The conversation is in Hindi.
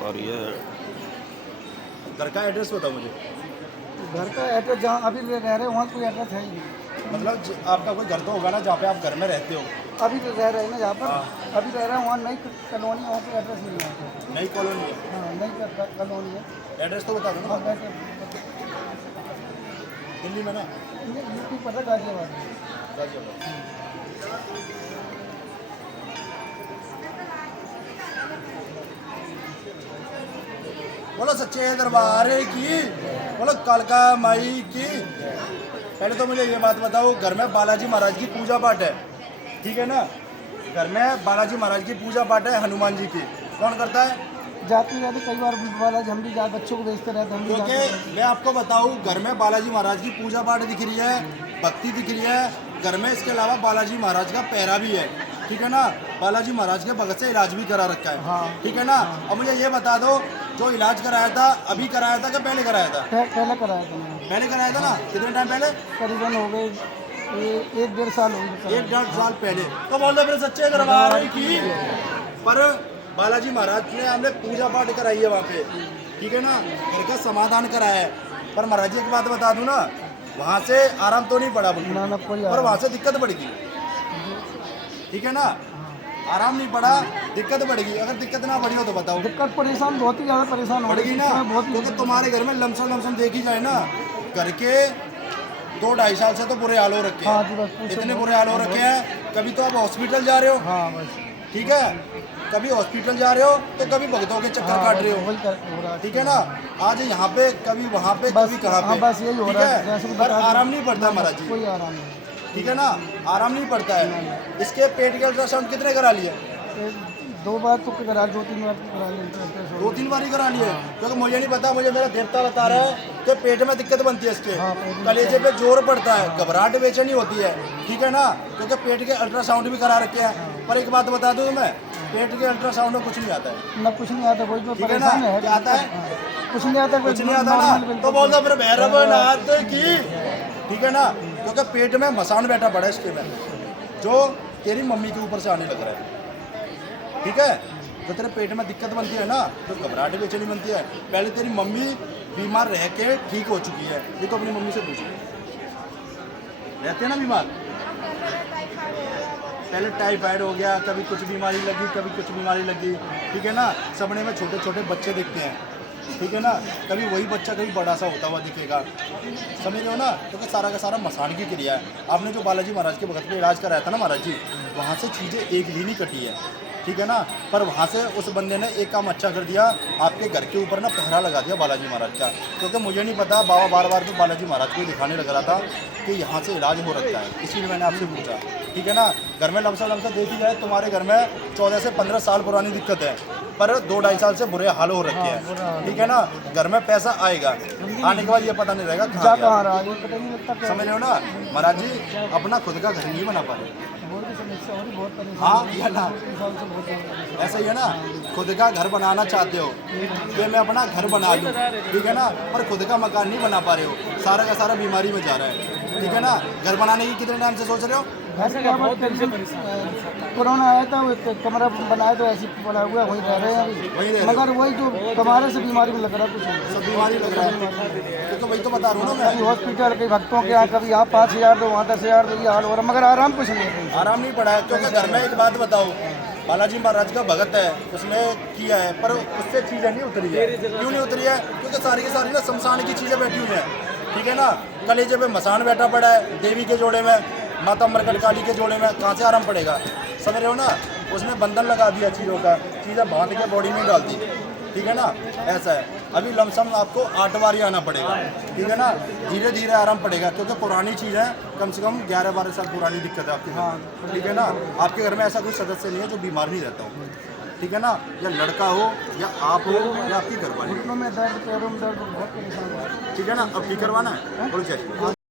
बता रही है। घर का एड्रेस बताओ मुझे। घर का एड्रेस जहाँ अभी रह रहे हैं वहाँ कोई एड्रेस है ही नहीं। मतलब आपका कोई घर तो होगा ना जहाँ पे आप घर में रहते हो? अभी तो रह रहे हैं ना जहाँ पर हाँ। अभी रह रहे हैं वहाँ नई कॉलोनी, वहाँ पे एड्रेस नहीं है। नई कॉलोनी है, हाँ नई कॉलोनी है। एड्रेस तो बता दो हाँ ना। दिल्ली में ना? यूपी पता गाजियाबाद में। गाजियाबाद। बोलो सच्चे दरबार की, बोलो कालका माई की। पहले तो मुझे ये बात बताओ, घर में बालाजी महाराज की पूजा पाठ है, ठीक है ना? घर में बालाजी महाराज की पूजा पाठ है, हनुमान जी की, कौन करता है? जाते जाते कई बार बालाजी हम भी जा बच्चों को भेजते रहते हम भी क्योंकि जाते मैं आपको बताऊं, घर में बालाजी महाराज की पूजा पाठ दिख रही है, भक्ति दिख रही है घर में। इसके अलावा बालाजी महाराज का पहरा भी है, ठीक है ना? बालाजी महाराज के भगत से इलाज भी करा रखा है, हाँ। ठीक है ना? अब मुझे ये बता दो, जो इलाज कराया था अभी कराया था कि पहले कराया था? पहले कराया था मैंने। पहले कराया था ना? कितने टाइम पहले? करीबन हो गए 1-1.5 साल हो गए। 1-1.5 साल पहले। तो बोल दो फिर सच्चे दरबार की। पर बालाजी महाराज ने हमने पूजा पाठ कराई है वहाँ पे, ठीक है ना? घर का समाधान कराया है। पर महाराज जी एक बात बता दूं ना, वहाँ से आराम तो नहीं पड़ा बिल्कुल, ना कोई पर वहाँ से दिक्कत बढ़ गई, ठीक है ना? आराम नहीं पड़ा, दिक्कत बढ़ गई। अगर दिक्कत ना बढ़ी हो तो बताओ। दिक्कत परेशान बहुत ही ज़्यादा परेशान हो बढ़ गई ना? बहुत ही। क्योंकि तुम्हारे घर में लमसम देखी जाए ना, घर के 2-2.5 साल से तो बुरे हाल हो रखे हाँ जी, बस हैं, पूछो इतने मत। बुरे हाल हो रखे हैं। कभी तो आप हॉस्पिटल जा रहे हो, हाँ बस ठीक है? कभी हॉस्पिटल जा रहे हो तो कभी भगतों के चक्कर हाँ, काट रहे वही हो, हो रहा है। ठीक है ना? आज यहाँ पे कभी वहाँ पे बस, कभी कहाँ हाँ, पे, बस यही हो ठीक रहा है। है? जैसे कि पर बता दें, आराम नहीं पड़ता महाराज जी, कोई आराम नहीं। ठीक है ना? आराम नहीं पड़ता है। इसके पेट के अल्ट्रासाउंड कितने करा लिए? 2 बार तो करा, 2-3 बार तो करा लिया। 2-3 बार ही करा लिए। क्योंकि मुझे नहीं पता, मुझे मेरा देवता बता रहा है कि पेट में दिक्कत बनती है इसके, हाँ, पेट में कलेजे पे जोर पड़ता है, घबराहट बेचैनी होती है, ठीक है ना? क्योंकि पेट के अल्ट्रासाउंड भी करा रखे हैं। पर एक बात बता दूं मैं, पेट के अल्ट्रासाउंड में कुछ नहीं आता है, ना कुछ नहीं आता, कोई तो ठीक है ना? परेशान है। क्या आता है? कुछ नहीं आता, कुछ नहीं आता ना? तो बोल दो फिर भैरवनाथ की, ठीक है ना? क्योंकि पेट में मसान बैठा पड़ा है इसके में, जो तेरी मम्मी के ऊपर से आने लग रहा है, ठीक है? तो तेरे पेट में दिक्कत बनती है ना, तो घबराहट बेचैनी बनती है। पहले तेरी मम्मी बीमार रह के ठीक हो चुकी है, ये तो अपनी मम्मी से पूछो, रहते हैं ना बीमार? पहले टाइफाइड हो गया, कभी कुछ बीमारी लगी, कभी कुछ बीमारी लगी, ठीक है ना? सपने में छोटे छोटे बच्चे दिखते हैं, ठीक है ना? कभी वही बच्चा कभी बड़ा सा होता हुआ दिखेगा, समझ रहे हो ना? क्योंकि सारा का सारा मसान की क्रिया है। आपने जो बालाजी महाराज के भगत पे इलाज कराया था ना महाराज जी, वहाँ से चीज़ें एक भी नहीं कटी है, ठीक है ना? पर वहाँ से उस बंदे ने एक काम अच्छा कर दिया, आपके घर के ऊपर ना पहरा लगा दिया बालाजी महाराज का। क्योंकि मुझे नहीं पता, बाबा बार बार तो बालाजी महाराज को दिखाने लग रहा था कि यहाँ से इलाज हो रखता है, इसीलिए मैंने आपसे पूछा, ठीक है ना? घर में लमसा देखी जाए, तुम्हारे घर में 14 से 15 साल पुरानी दिक्कत है, पर 2-2.5 साल से बुरे हाल हो रखे हैं, ठीक है ना? घर में पैसा आएगा, आने के बाद ये पता नहीं रहेगा कहाँ गया। समझ रहे हो ना? महाराज जी अपना खुद का घर नहीं बना पा रहे, हाँ या ना? ऐसा ही है ना? खुद का घर बनाना चाहते हो कि मैं अपना घर बना लूँ, ठीक है ना? पर खुद का मकान नहीं बना पा रहे हो, सारा का सारा बीमारी में जा रहा है, ठीक है ना? घर बनाने की कितने टाइम से सोच रहे हो? कोरोना आया था, वो कमरा बनाया तो ऐसे पड़ा हुआ, वहीं रह रहे हैं अभी। मगर वही जो तुम्हारे से बीमारी में लग रहा है, कुछ सब बीमारी लग रहा है, क्योंकि वही तो बता रहा हूँ ना मैं। हॉस्पिटल के भक्तों के यहाँ कभी यहाँ 5,000 दो, वहाँ 10,000 दो, ये हाल हो रहा, मगर आराम कुछ नहीं है। आराम नहीं पड़ा है। क्योंकि घर में एक बात बताओ, बालाजी महाराज का भगत है, उसने किया है, पर उससे चीज़ें नहीं उतरी है। क्यों नहीं उतरी है? क्योंकि सारी की सारी ना शमशान की चीज़ें बैठी हुई हैं, ठीक है ना? कलेजे पे मसान बैठा पड़ा है, देवी के जोड़े में, माता मरकट काली के जोड़े में, कहाँ से आराम पड़ेगा? समझ रहे हो ना? उसने बंधन लगा दिया चीज़ों का, चीज़ें बांध के बॉडी में डाल दी, ठीक है ना? ऐसा है। अभी लमसम आपको 8 बार ही आना पड़ेगा, ठीक है ना? धीरे धीरे आराम पड़ेगा, क्योंकि पुरानी चीज़ है, कम से कम 11-12 साल पुरानी दिक्कत है आपके घर, ठीक है ना? आपके घर में ऐसा कोई सदस्य नहीं है जो बीमार नहीं रहता हो, ठीक है ना? या लड़का हो या आप हो या आपकी घरवाली, घुटनों में दर्द, पैरों में दर्द, बहुत परेशान है। ठीक है ना? अब ठीक करवाना है, बोलो जय।